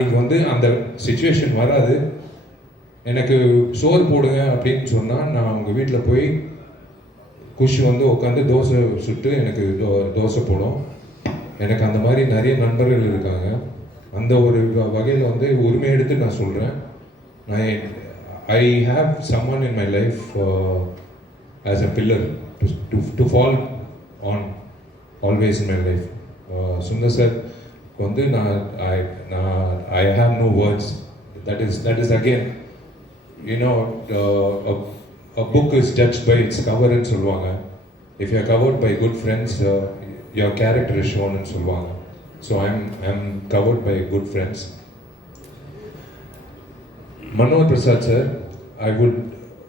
எனக்கு வந்து அந்த சுச்சுவேஷன் வராது. எனக்கு சோறு போடுங்க அப்படின்னு சொன்னால் நான் அவங்க வீட்டில் போய் குஷி வந்து உட்காந்து தோசை சுட்டு எனக்கு தோ- தோசை போடும். எனக்கு அந்த மாதிரி நிறைய நண்பர்கள் இருக்காங்க. அந்த ஒரு வகையில் வந்து உரிமை எடுத்து நான் சொல்கிறேன் நான் I have someone in my life as a pillar to to fall on always in my life Sundar sir வந்து நான் ஐ நான் I have no words that is that is again you know a book is judged by its cover ன்னு சொல்லுவாங்க if you covered by good friends uh, your character is shown ன்னு சொல்லுவாங்க so I'm I'm covered by good friends Manoj Prasad sir, I would,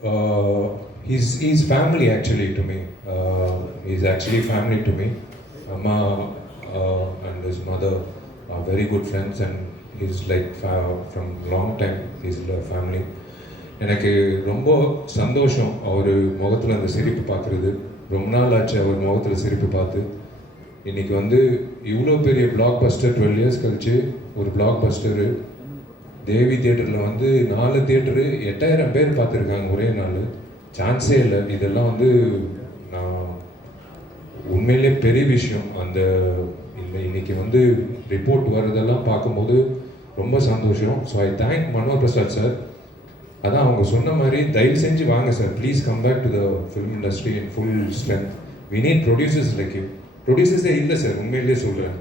uh, he's, he's family actually to me. Uh, he's actually family to me. Amma uh, and his mother are very good friends and he's like from long time, he's a family. எனக்கு ரொம்ப சந்தோஷம் அவர் முகத்தில் அந்த சிரிப்பு பார்க்குறது ரொம்ப நாள் ஆச்சு அவர் முகத்தில் சிரிப்பு பார்த்து. இன்னைக்கு வந்து இவ்வளோ பெரிய பிளாக் பஸ்டர் டுவெல் இயர்ஸ் கழிச்சு ஒரு பிளாக் பஸ்டரு தேவி தியேட்டரில் வந்து நாலு தியேட்டரு எட்டாயிரம் பேர் பார்த்துருக்காங்க ஒரே நாள். சான்ஸே இல்லை. இதெல்லாம் வந்து நான் உண்மையிலே பெரிய விஷயம். அந்த இன்னைக்கு வந்து ரிப்போர்ட் வர்றதெல்லாம் பார்க்கும்போது ரொம்ப சந்தோஷம். So I thank Manohar Prasad sir அதான் அவங்க சொன்ன மாதிரி தயவு செஞ்சு வாங்க sir please come back to the film industry in full strength we need producers like you ப்ரொடியூசர்ஸே இல்லை சார் உண்மையிலேயே சொல்கிறேன்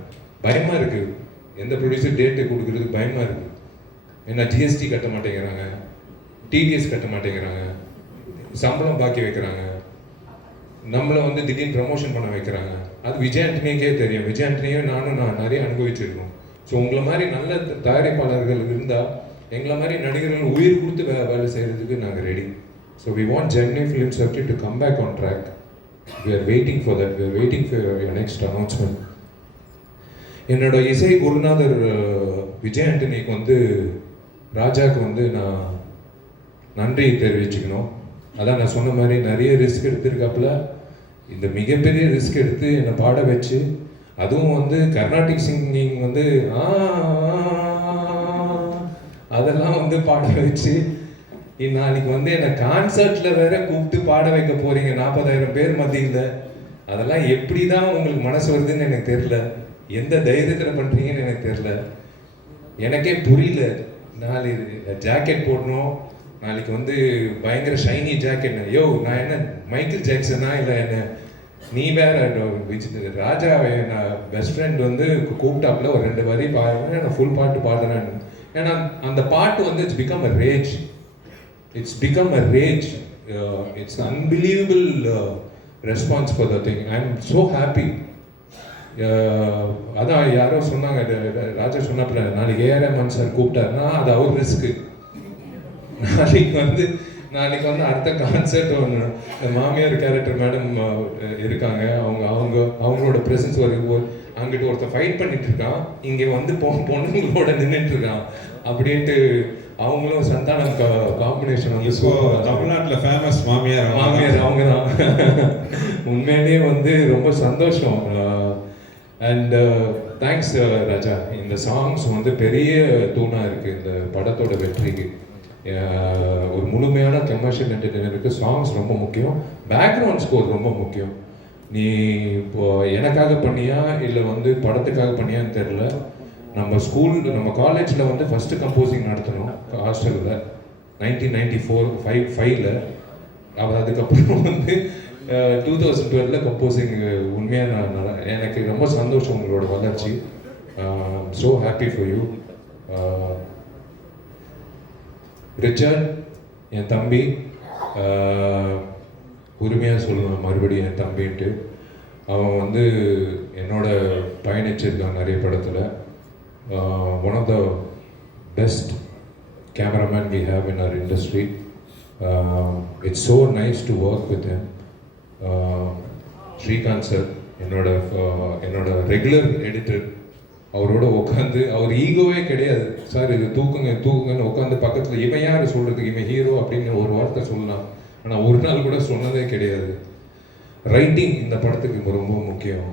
பயமாக இருக்குது எந்த ப்ரொடியூசர் டேட்டு கொடுக்குறதுக்கு பயமாக இருக்குது ஏன்னா ஜிஎஸ்டி கட்ட மாட்டேங்கிறாங்க. டிடிஎஸ் கட்ட மாட்டேங்கிறாங்க. சம்பளம் பாக்கி வைக்கிறாங்க. நம்மளை வந்து திடீர்னு ப்ரமோஷன் பண்ண வைக்கிறாங்க. அது விஜய் ஆண்டனிக்கே தெரியும். விஜய் ஆண்டனியும் நானும் நான் நிறைய அனுபவிச்சிருக்கோம். ஸோ உங்களை மாதிரி நல்ல தயாரிப்பாளர்கள் இருந்தால் எங்களை மாதிரி நடிகர்கள் உயிர் கொடுத்து வே வேலை செய்கிறதுக்கு நாங்கள் ready so we want journey film circuit to come back on track we are waiting for that we are waiting for your next announcement என்னோட இசை குருநாதர் விஜய் ஆண்டனிக்கு வந்து ராஜாவுக்கு வந்து நான் நன்றி தெரிவிச்சுக்கணும். அதான் நான் சொன்ன மாதிரி நிறைய ரிஸ்க் எடுத்திருக்காப்புல. இந்த மிகப்பெரிய ரிஸ்க் எடுத்து என்னை பாட வச்சு அதுவும் வந்து கர்நாடிக் சிங்கிங் வந்து ஆ, அதெல்லாம் வந்து பாட வச்சு நாளைக்கு வந்து என்னை கான்சர்ட்ல வேற கூப்பிட்டு பாட வைக்க போறீங்க நாற்பதாயிரம் பேர் மத்தியில். அதெல்லாம் எப்படி தான் உங்களுக்கு மனசு வருதுன்னு எனக்கு தெரில எந்த தைரியத்தில் பண்ணுறீங்கன்னு எனக்கு தெரியல. எனக்கே புரியல. நாலு ஜாக்கெட் போடணும். நாளைக்கு வந்து பயங்கர ஷைனி ஜாக்கெட் யோ நான் என்ன மைக்கேல் ஜாக்சனா இல்லை என்ன? நீ வேற விஜய் ராஜா நான் பெஸ்ட் ஃப்ரெண்ட் வந்து கூப்பிட்டாப்புல ஒரு ரெண்டு வரி பாடுறேன். நான் ஃபுல் பாட்டு பாடுறேன். ஏன்னா அந்த பாட்டு வந்து it's become a rage it's become a rage it's unbelievable response for the thing I am so happy அதான் யாரோ சொன்னாங்க ராஜா சொன்னாப்புல நாளைக்கு ஏஆர் ரஹ்மான் சார் கூப்பிட்டாருன்னா அது அவர் ரிஸ்க்கு நாளைக்கு வந்து நாளைக்கு வந்து அடுத்த கான்சர்ட் ஒன்று மாமியார் கேரக்டர் மேடம் இருக்காங்க. அவங்க அவங்க அவங்களோட ப்ரெசன்ஸ் ஒரு அங்கிட்டு ஒருத்தன் ஃபைட் பண்ணிட்டு இருக்கான் இங்கே வந்து பொ பொண்ணுங்களோட நின்றுட்டு இருக்கான் அப்படின்ட்டு அவங்களும் சந்தானம் காம்பினேஷன் வந்து தமிழ்நாட்டுல ஃபேமஸ் மாமியார். மாமியார் அவங்க தான் உண்மையிலேயே வந்து ரொம்ப சந்தோஷம். And thanks Raja. இந்த சாங்ஸ் வந்து பெரிய தூணா இருக்கு. இந்த படத்தோட வெற்றிக்கு. ஒரு முழுமையான கமர்ஷியல் என்டர்டெய்னருக்கு சாங்ஸ் ரொம்ப முக்கியம். பேக்ரவுண்ட் ஸ்கோர் ரொம்ப முக்கியம். நீ இப்போ எனக்காக பண்ணியா இல்லை வந்து படத்துக்காக பண்ணியான்னு தெரில நம்ம ஸ்கூல் நம்ம காலேஜில் வந்து ஃபஸ்ட்டு கம்போசிங் நடத்தணும் ஹாஸ்டலில் நைன்டீன் நைன்டி ஃபோர் ஃபைவ் ஃபைவ்ல அவர் அதுக்கப்புறம் வந்து டூ தௌசண்ட் டுவெல்ல கம்போசிங் உண்மையாக நான் எனக்கு ரொம்ப சந்தோஷம் உங்களோட வளர்ச்சி. So happy for you Richard என் தம்பி உரிமையாக சொல்லணும் மறுபடியும் என் தம்பின்ட்டு. அவன் வந்து என்னோட பயணிச்சிருக்கான் நிறைய படத்தில். One of the best cameraman we have in our industry it's so nice to work with with Srikanth sir என்னோட என்னோட ரெகுலர் எடிட்டர் அவரோட உட்காந்து அவர் ஈகோவே கிடையாது. சார் இது தூக்குங்க தூக்குங்கன்னு உட்காந்து பக்கத்தில் இவன் யார் சொல்கிறதுக்கு இவன் ஹீரோ அப்படின்னு ஒரு வார்த்தை சொல்லலாம் ஆனால் ஒரு நாள் கூட சொன்னதே கிடையாது. ரைட்டிங் இந்த படத்துக்கு ரொம்ப முக்கியம்.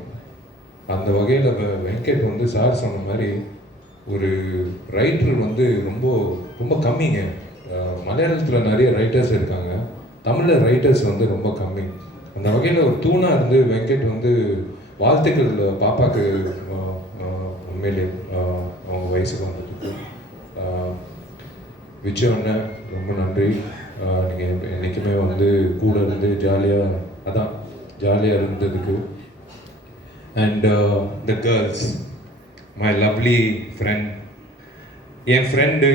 அந்த வகையில் வெங்கட் வந்து சார் சொன்ன மாதிரி ஒரு ரைட்டர் வந்து ரொம்ப ரொம்ப கம்மிங்க. மலையாளத்தில் நிறைய ரைட்டர்ஸ் இருக்காங்க. தமிழில் ரைட்டர்ஸ் வந்து ரொம்ப கம்மி. அந்த வகையில் ஒரு தூணாக இருந்து வெங்கட் வந்து வாழ்த்துக்கள் பாப்பாக்கு உண்மையிலே அவங்க வயசுக்கு வந்ததுக்கு விஜய் அண்ணன் ரொம்ப நன்றி. நீங்கள் என்றைக்குமே வந்து கூட இருந்து ஜாலியாக அதான் ஜாலியாக இருந்ததுக்கு. And the girls my lovely friend N friend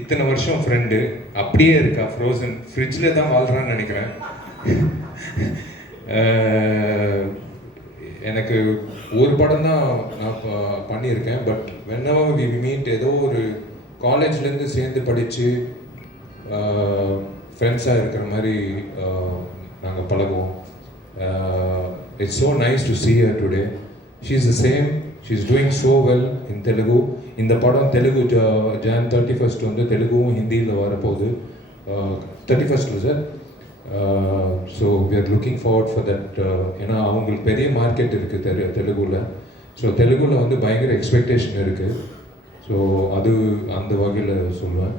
இத்தனை வருஷம் ஃப்ரெண்டு அப்படியே இருக்கா ஃப்ரோசன் ஃப்ரிட்ஜில் தான் வாழ்கிறான்னு நினைக்கிறேன். எனக்கு ஒரு படம் தான் நான் ப- பண்ணியிருக்கேன். பட் வென்னவர் வி மீட் ஏதோ ஒரு காலேஜ்லேருந்து சேர்ந்து படித்து ஃப்ரெண்ட்ஸாக இருக்கிற மாதிரி நாங்கள் பழகுவோம். It's so nice to see her today she is the same she is doing so well in Telugu இந்த படம் தெலுங்கு ஜான் தேர்ட்டி ஃபஸ்ட் வந்து தெலுங்கும் ஹிந்தியில் வரப்போகுது. தேர்ட்டி ஃபஸ்ட்டில் sir so we are looking forward for that ஏன்னா அவங்களுக்கு பெரிய மார்க்கெட் இருக்குது தெரு தெலுங்குல ஸோ தெலுங்குல வந்து பயங்கர எக்ஸ்பெக்டேஷன் இருக்குது ஸோ அது அந்த வகையில் சொல்லுவேன்.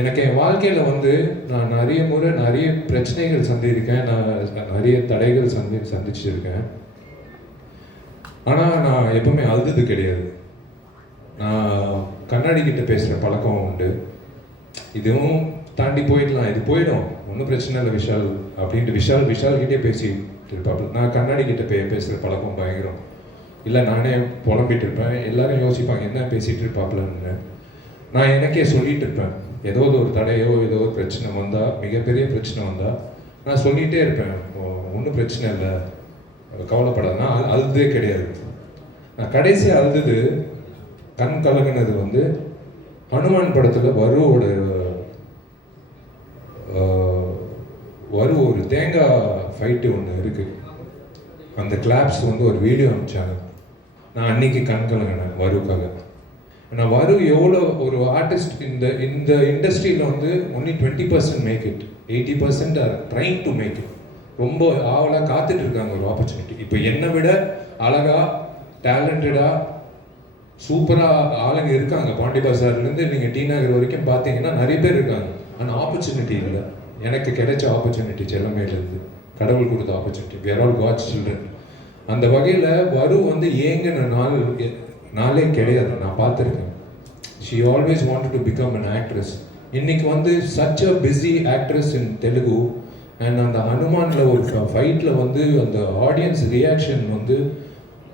எனக்கு என் வாழ்க்கையில் வந்து நான் நிறைய முறை நிறைய பிரச்சனைகள் சந்திருக்கேன். நான் நிறைய தடைகள் சந்தி சந்திச்சிருக்கேன். ஆனால் நான் எப்பவுமே அழுதது கிடையாது. நான் கண்ணாடி கிட்ட பேசுகிற பழக்கம் உண்டு. இதுவும் தாண்டி போயிடலாம். இது போயிடும். ஒன்றும் பிரச்சனை இல்லை விஷால் அப்படின்ட்டு விஷால் விஷால் கிட்டே பேசிட்டு இருப்பாப்புல. நான் கண்ணாடி கிட்ட பே பேசுகிற பழக்கம் பயங்கரம். இல்லை நானே புலம்பிட்டு இருப்பேன். எல்லாரும் யோசிப்பாங்க என்ன பேசிகிட்டு இருப்பாப்புலன்னு? நான் எனக்கே சொல்லிட்டு இருப்பேன். ஏதோ ஒரு தடையோ ஏதோ ஒரு பிரச்சனை வந்தால் மிகப்பெரிய பிரச்சனை வந்தால் நான் சொல்லிகிட்டே இருப்பேன். ஒன்றும் பிரச்சனை இல்லை. கவலைப்படாதுன்னா நான் அழுதே கிடையாது. நான் கடைசி அழுதது கண் கலங்கினது வந்து ஹனுமான் படத்தில் வருவோட வரும் ஒரு தேங்காய் ஃபைட்டு ஒன்று இருக்குது அந்த கிளாப்ஸ் வந்து ஒரு வீடியோ அனுப்பிச்சாங்க. நான் அன்னைக்கு கண்கலங்கினேன் வருக்காக நான் வரு எவ்வளோ ஒரு ஆர்டிஸ்ட் இந்த இந்த இண்டஸ்ட்ரியில் வந்து only twenty percent make it eighty percent are trying to make it ரொம்ப ஆவலாக காத்துட்டு இருக்காங்க ஒரு ஆப்பர்ச்சுனிட்டி இப்போ என்னை விட அழகா டேலண்டடாக சூப்பராக ஆளுங்க இருக்காங்க. பாண்டி பஜார்லேருந்து நீங்கள் டி நகர் வரைக்கும் பார்த்தீங்கன்னா நிறைய பேர் இருக்காங்க. ஆனால் ஆப்பர்ச்சுனிட்டி இல்லை. எனக்கு கிடைச்ச ஆப்பர்ச்சுனிட்டி செல்லமேலேருந்து கடவுள் கொடுத்த opportunity where all God's children அந்த வகையில் வரு வந்து ஏங்கின நாள் நாளே கிடையாது. நான் பார்த்துருக்கேன். She always wanted to become an actress இன்னைக்கு வந்து such a busy actress in Telugu and அந்த ஹனுமானில் ஒரு ஃபைட்டில் வந்து அந்த ஆடியன்ஸ் ரியாக்ஷன் வந்து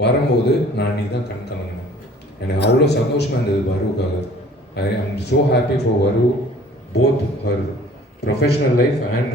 வரும்போது நான் நீ தான் கண் கலங்கினேன். எனக்கு அவ்வளோ சந்தோஷமாக இருந்தது வருவுக்காக. I I'm so happy for Varu both her professional life and